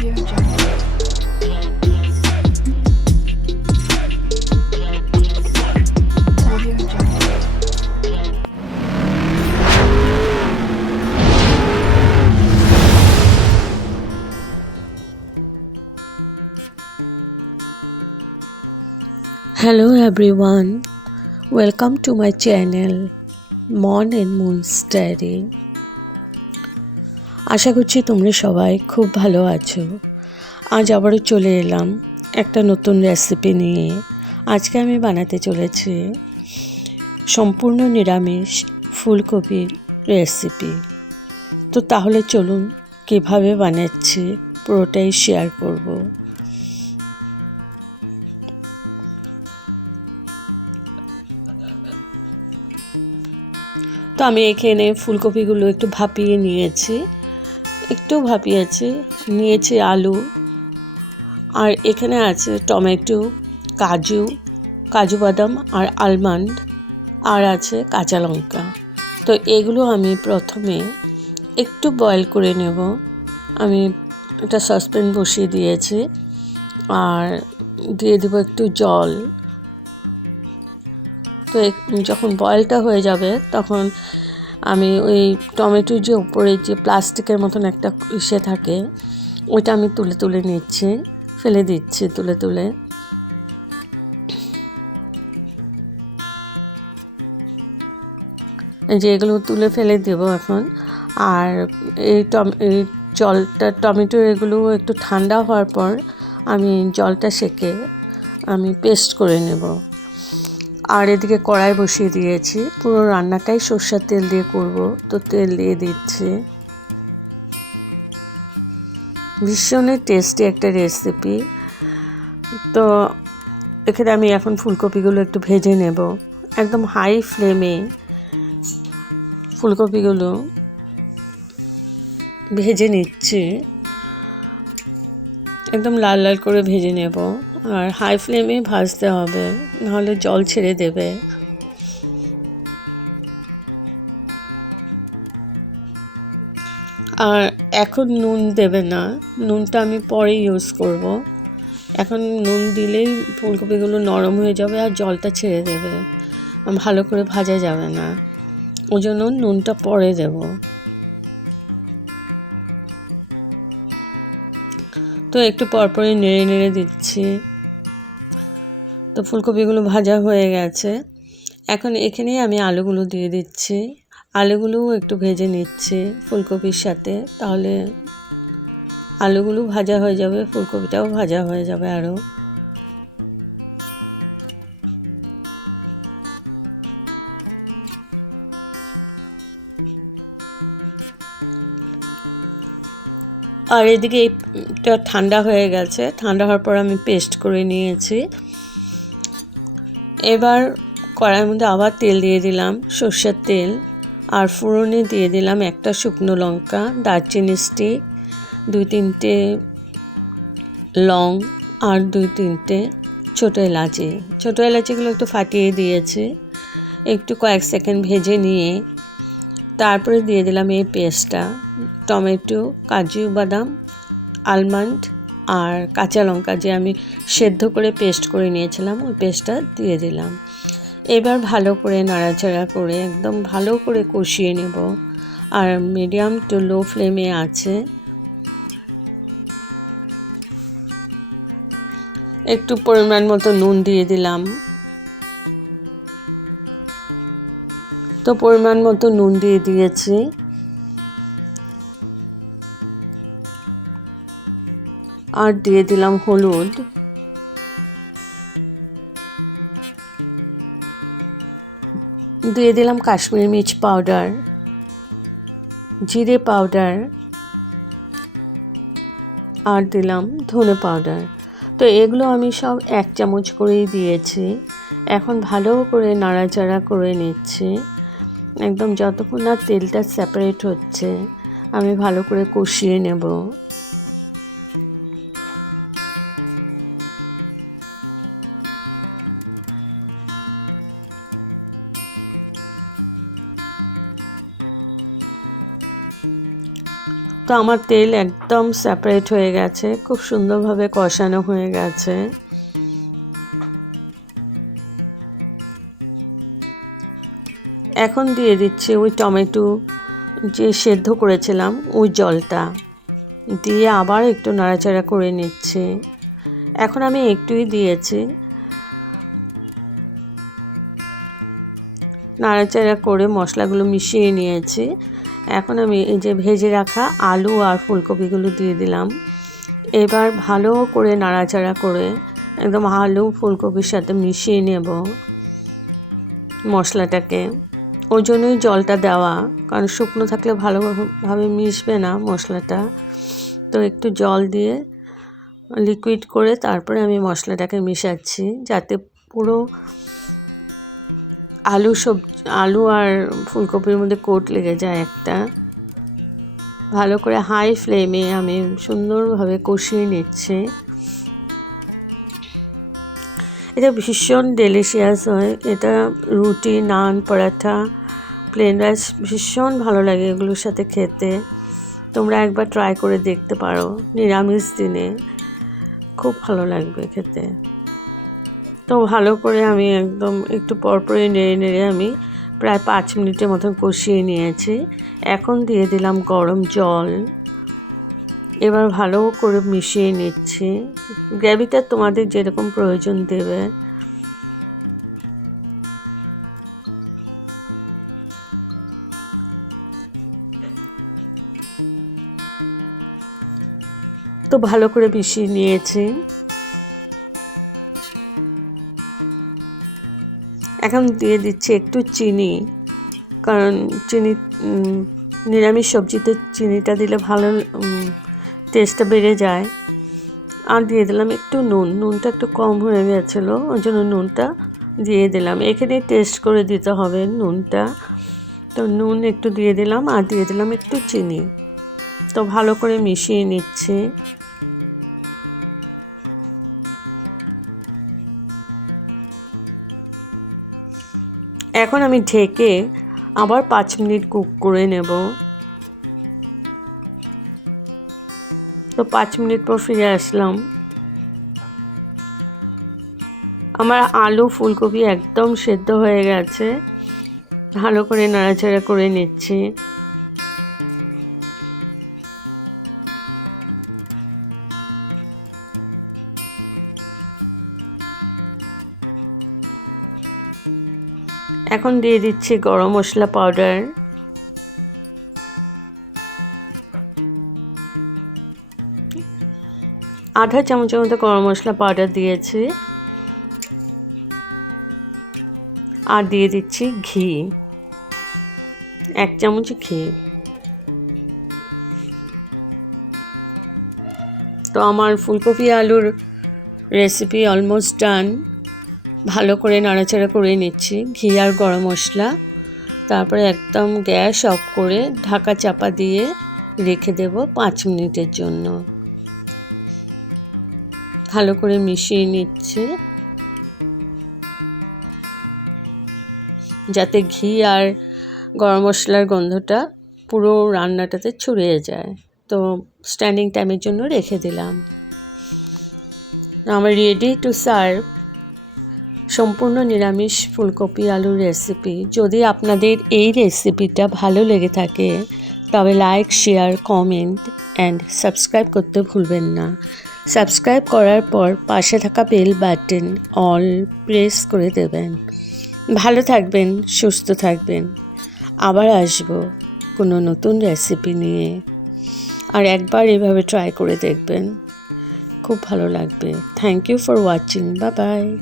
Hello everyone, welcome to my channel Mon and Moon's Diary. আশা করছি তোমরা সবাই খুব ভালো আছো। আজ আবারও চলে এলাম একটা নতুন রেসিপি নিয়ে। আজকে আমি বানাতে চলেছি সম্পূর্ণ নিরামিষ ফুলকপির রেসিপি তো তাহলে চলুন কীভাবে বানাচ্ছি পুরোটাই শেয়ার করব। তো আমি এখানে ফুলকপিগুলো একটু ভাপিয়ে নিয়েছি। একটু ভাপিয়েছি নিয়েছি আলু। আর এখানে আছে টমেটো, কাজু কাজু বাদাম আর আলমন্ড আর আছে কাঁচা লঙ্কা। তো এগুলো আমি প্রথমে একটু বয়েল করে নেব। আমি একটা সসপ্যান বসিয়ে দিয়েছি। আর দিয়ে দেবো একটু জল। তো যখন বয়েলটা হয়ে যাবে, তখন আমি ওই টমেটোর যে উপরে যে প্লাস্টিকের মতন একটা ইসে থাকে, ওইটা আমি তুলে তুলে নিচ্ছি, ফেলে দিচ্ছি তুলে তুলে। যে এগুলো তুলে ফেলে দেবো এখন। আর এই টম, এই জলটা, টমেটো এগুলো একটু ঠান্ডা হওয়ার পর আমি জলটা সেকে আমি পেস্ট করে নেব। আর এদিকে কড়াই বসিয়ে দিয়েছি। পুরো রান্নাটাই সর্ষের তেল দিয়ে করব। তো তেল দিয়ে দিচ্ছি। ভীষণই টেস্টি একটা রেসিপি তো এখানে আমি এখন ফুলকপিগুলো একটু ভেজে নেব। একদম হাই ফ্লেমে ফুলকপিগুলো ভেজে নিচ্ছি। একদম লাল লাল করে ভেজে নেব। আর হাই ফ্লেমে ভাজতে হবে, নাহলে জল ছেড়ে দেবে। আর এখন নুন দেবে না, নুনটা আমি পরে ইউজ করব। এখন নুন দিলেই ফুলকপিগুলো নরম হয়ে যাবে আর জলটা ছেড়ে দেবে। ভালো করে ভাজা যাবে না। ওই জন্য নুনটা পরে দেবো। তো একটু পরপরই নেড়ে নেড়ে দিচ্ছি। তো ফুলকপিগুলো ভাজা হয়ে গেছে। এখন এখানেই আমি আলুগুলো দিয়ে দিচ্ছি। আলুগুলোও একটু ভেজে নিচ্ছি ফুলকপির সাথে। তাহলে আলুগুলো ভাজা হয়ে যাবে, ফুলকপিটাও ভাজা হয়ে যাবে আরও। আর এদিকে এটা ঠান্ডা হয়ে গেছে। ঠান্ডা হওয়ার পর আমি পেস্ট করে নিয়েছি। এবার কড়াইয়ের মধ্যে আবার তেল দিয়ে দিলাম, সর্ষের তেল, আর ফোড়নে দিয়ে দিলাম একটা শুকনো লঙ্কা, দারচিনি স্টিক দুই তিনটে লং, আর দুই তিনটে ছোটো এলাচি। ছোটো এলাচিগুলো একটু ফাটিয়ে দিয়েছি, একটু কয়েক সেকেন্ড ভেজে নিয়ে, তারপরে দিয়ে দিলাম এই পেস্টটা, টমেটো, কাজু বাদাম আলমন্ড আর কাঁচা লঙ্কা যে আমি সেদ্ধ করে পেস্ট করে নিয়েছিলাম, ওই পেস্টটা দিয়ে দিলাম। এবার ভালো করে নাড়াচাড়া করে, একদম ভালো করে কষিয়ে নেব। আর মিডিয়াম টু লো ফ্লেমে আছে। একটু পরিমাণ মতো নুন দিয়ে দিলাম। তো পরিমাণ মতো নুন দিয়ে দিয়েছি। আর দিয়ে দিলাম হলুদ। দিয়ে দিলাম কাশ্মীরি মির্চ পাউডার, জিরে পাউডার, আর দিলাম ধনে পাউডার। তো এগুলো আমি সব এক চামচ করেই দিয়েছি। এখন ভালো করে নাড়াচাড়া করে নিচ্ছি। একদম যতক্ষণ না তেলটা সেপারেট হচ্ছে, আমি ভালো করে কষিয়ে নেব। তো আমার তেল একদম সেপারেট হয়ে গেছে, খুব সুন্দরভাবে কষানো হয়ে গেছে। এখন দিয়ে দিচ্ছি ওই টমেটো যে সেদ্ধ করেছিলাম, ওই জলটা। দিয়ে আবার একটু নাড়াচাড়া করে নিচ্ছি। এখন আমি একটুই দিয়েছি। নাড়াচাড়া করে মশলাগুলো মিশিয়ে নিয়েছি। এখন আমি এই যে ভেজে রাখা আলু আর ফুলকপিগুলো দিয়ে দিলাম। এবার ভালো করে নাড়াচাড়া করে একদম আলু, ফুলকপির সাথে মিশিয়ে নেব মশলাটাকে। ওই জন্যই জলটা দেওয়া, কারণ শুকনো থাকলে ভালোভাবে মিশবে না মশলাটা। তো একটু জল দিয়ে লিকুইড করে তারপরে আমি মশলাটাকে মিশাচ্ছি, যাতে পুরো আলু সব, আলু আর ফুলকপির মধ্যে কোট লেগে যায় একটা। ভালো করে হাই ফ্লেমে আমি সুন্দরভাবে কষিয়ে নিচ্ছি। এটা ভীষণ ডেলিশিয়াস হয়। এটা রুটি, নান, পরাঠা প্লেন রাইস ভীষণ ভালো লাগে এগুলোর সাথে খেতে। তোমরা একবার ট্রাই করে দেখতে পারো। নিরামিষ দিনে। খুব ভালো লাগবে খেতে। তো ভালো করে আমি একদম একটু পরপরই নেড়ে নেড়ে আমি প্রায় পাঁচ মিনিটের মতন কষিয়ে নিয়েছি। এখন দিয়ে দিলাম গরম জল। এবার ভালো করে মিশিয়ে নিচ্ছি। গ্রেভিটা তোমাদের যেরকম প্রয়োজন দেবে। তো ভালো করে মিশিয়ে নিয়েছি। এখন দিয়ে দিচ্ছি একটু চিনি। কারণ চিনি নিরামিষ সবজিতে চিনিটা দিলে ভালো টেস্টটা বেড়ে যায়। আর দিয়ে দিলাম একটু নুন। নুনটা একটু কম হয়ে গেছিল, ওই জন্য নুনটা দিয়ে দিলাম। এখানে টেস্ট করে দিতে হবে নুনটা। তো নুন একটু দিয়ে দিলাম আর দিয়ে দিলাম একটু চিনি। তো ভালো করে মিশিয়ে নিচ্ছি। এখন আমি ঢেকে আবার পাঁচ মিনিট কুক করে নেব। তো পাঁচ মিনিট পর ফিরে আসলাম। আমার আলু ফুলকপি একদম সেদ্ধ হয়ে গেছে। ভালো করে নাড়াচাড়া করে নিচ্ছি। এখন দিয়ে দিচ্ছি গরম মশলা পাউডার। আধা চামচের মতো গরম মশলা পাউডার দিয়েছি। আর দিয়ে দিচ্ছি ঘি। এক চামচ ঘি। তো আমার ফুলকপি আলুর রেসিপি অলমোস্ট ডান ভালো করে নাড়াচাড়া করে নিচ্ছি। ঘি আর গরম মশলা। তারপরে একদম গ্যাস অফ করে ঢাকা চাপা দিয়ে রেখে দেব পাঁচ মিনিটের জন্য। ভালো করে মিশিয়ে নিচ্ছে। যাতে ঘি আর গরম মশলার গন্ধটা পুরো রান্নাটাতে ছড়িয়ে যায়। তো স্ট্যান্ডিং টাইমের জন্য রেখে দিলাম। আমার রেডি টু সার্ভ সম্পূর্ণ নিরামিষ ফুলকপি আলুর রেসিপি যদি আপনাদের এই রেসিপিটা ভালো লেগে থাকে, তবে like share comment and subscribe করতে ভুলবেন না। সাবস্ক্রাইব করার পর পাশে থাকা বেল বাটন অল প্রেস করে দেবেন। ভালো থাকবেন, সুস্থ থাকবেন। আবার আসব কোনো নতুন রেসিপি নিয়ে। আর একবার এভাবে ট্রাই করে দেখবেন। খুব ভালো লাগবে। থ্যাংক ইউ ফর ওয়াচিং বা বাই